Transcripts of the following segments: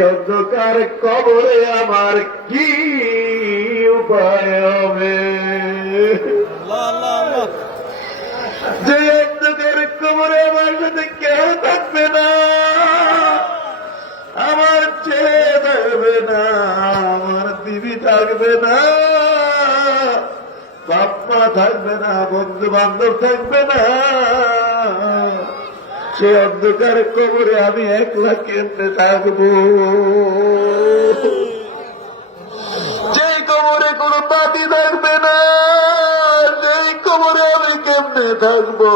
অন্ধকার কবরে আমার কি উপায় হবে? যে অন্ধকার কবরে আমার সাথে কেউ থাকবে না, আমার ছেলে থাকবে না, আমার দিদি থাকবে না, বাপ্পা থাকবে না, বন্ধু বান্ধব থাকবে না, সে অন্ধকার কবরে আমি একলা কেমনে থাকবো? যে কবরে কোনো পাতি থাকবে না, সেই কবরে আমি কেমনে থাকবো?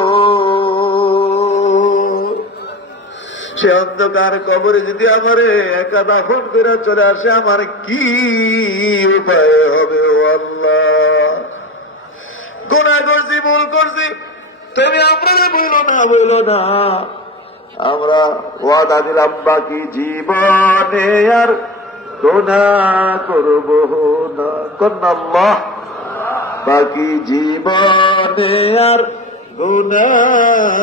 সে অন্ধকার কবরে যদি আমারে একা দাফন করে চলে আসে, আমার কি উপায় হবে? ও আল্লাহ, গুনাহ করছি, ভুল করছি, তুমি আপনারা বইল না। আমরা ওয়াদা দিলাম বাকি জীবনে আর গুনাহ করব না। কন্যা আল্লাহ, বাকি জীবনে আর গুনাহ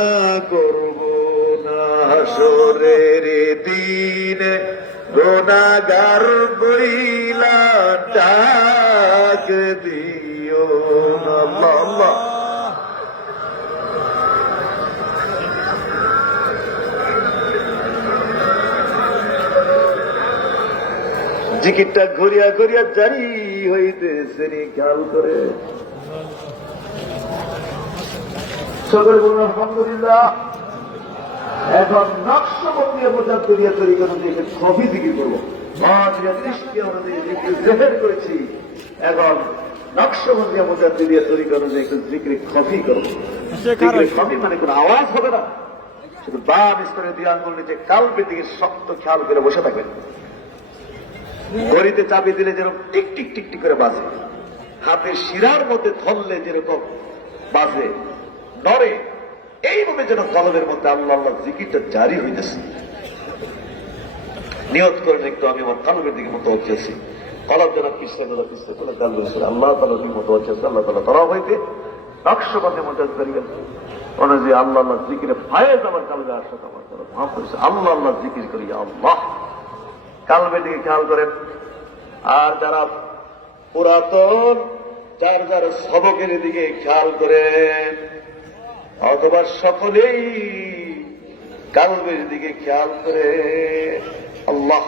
করব না। হাসরের দিনে গুনাহগার বইলা ডাক দিও না। আল্লাহ আল্লাহ। জিকিরটা ঘুরিয়া ঘুরিয়া জারি হইতেছে, খেয়াল করে সকলে বলুন আলহামদুলিল্লাহ। এখন নকশবন্দিয়া প্রচার করিয়া তৈরি করে দিয়েছে, খফি জিকির করবো। দৃষ্টি আমাদের জেহের করেছি, এখন নকশবন্দিয়া প্রচার করিয়া তৈরি করে একটু জিকির খফি করবো। খফি মানে কোন আওয়াজ হবে না, শুধু বাম স্তরে দুই আঙ্গুল নিচে কালবের দিকে শক্ত খেয়াল করে বসে থাকবেন। ঘড়িতে চাবি দিলে যেরকম টিক টিক টিক টিক করে বাজে, হাতের শিরার মধ্যে ধরলে যেরকম বাজে, নড়ে, এইভাবে যেন কলবের মধ্যে আল্লাহ আল্লাহ জিকিরটা জারি হইতেছে। নিয়ত করেন একটু, আমি আমার কলবের দিকে মতো হচ্ছি, কলব যেন পিছলে গেল, পিছলে গেলে কাল বলেছিল আল্লাহ তালার দিকে মতো হচ্ছে, আল্লাহ তালা তরা হইতে নকশবন্দে মতো করিবেন অনুযায়ী আল্লাহ আল্লাহ জিকিরে ফায়েজ আমার কালবে আসা আমার তারা ভাব করেছে। আল্লাহ আল্লাহ জিকির করি, আল্লাহ কালবের দিকে খেয়াল করেন। আর যারা পুরাতন, যার যার সবকের দিকে খেয়াল করেন, অথবা সকলেই কালবের দিকে খেয়াল করে। আল্লাহ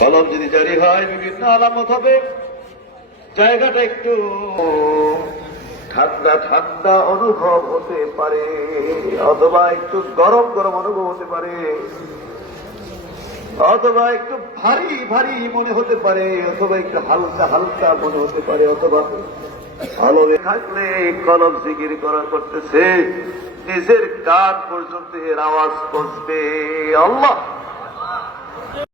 কলম যদি জারি হয় বিভিন্ন আলামত হবে। জায়গাটা একটু ঠান্ডা ঠান্ডা অনুভব হতে পারে, অথবা একটু গরম গরম অনুভব হতে পারে, অথবা একটু ভারী ভারী মনে হতে পারে, অথবা একটু হালকা হালকা মনে হতে পারে, অথবা ভালো থাকলে কলম জিকির করা করতেছে, নিজের কান পর্যন্ত এর আওয়াজ পৌঁছবে। আল্লাহ